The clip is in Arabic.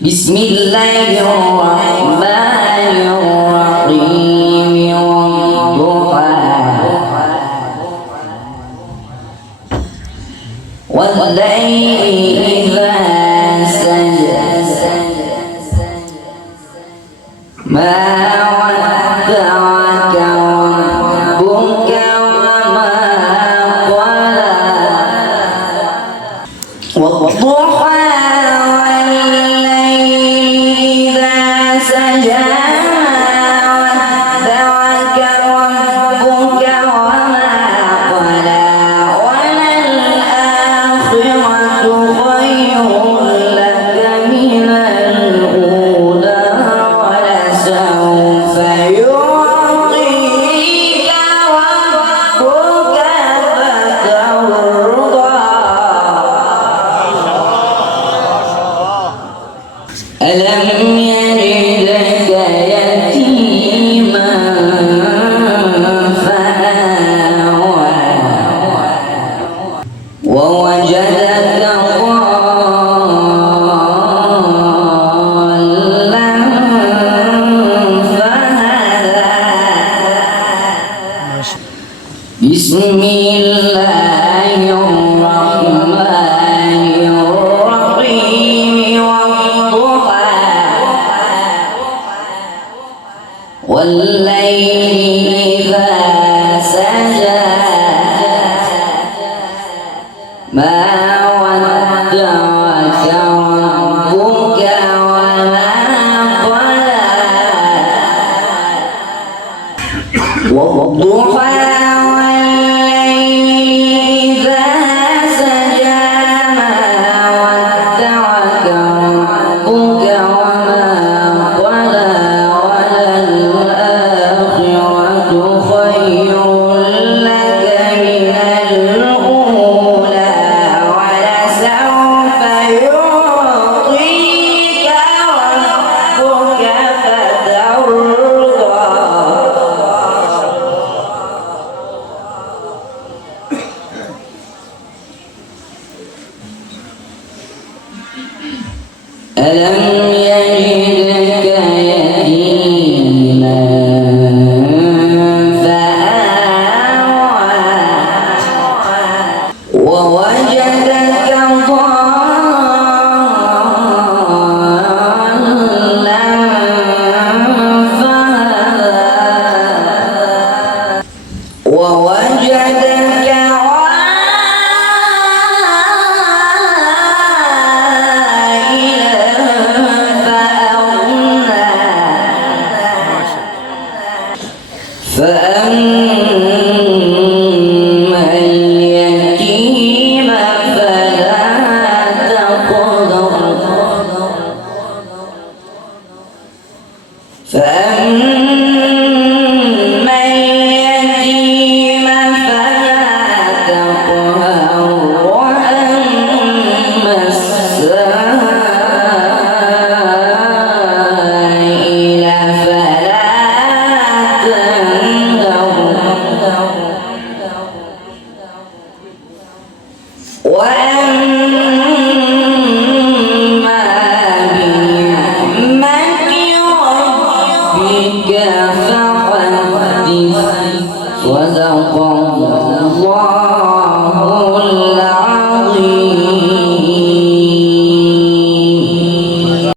بسم الله الرحمن الرحيم والليل إذا سجى ما ودعك ربك وما قلى والضحى والليل إذا سجى ما ودعك ربك وما قلى وللآخرة خير لك من الأولى ولسوف يعطيك ربك فترضى ألم يجدك يتيما فآوى ووجدك ضالا فهدى بسم الله الرحمن الرحيم والضحى والليل إذا سجى ما ودعك ربك وما قلى والضحى والليل إذا سجى ما ودعك ربك وما قلى وللآخرة خير لك من الأولى ولسوف يعطيك ربك فترضى ألم يجدك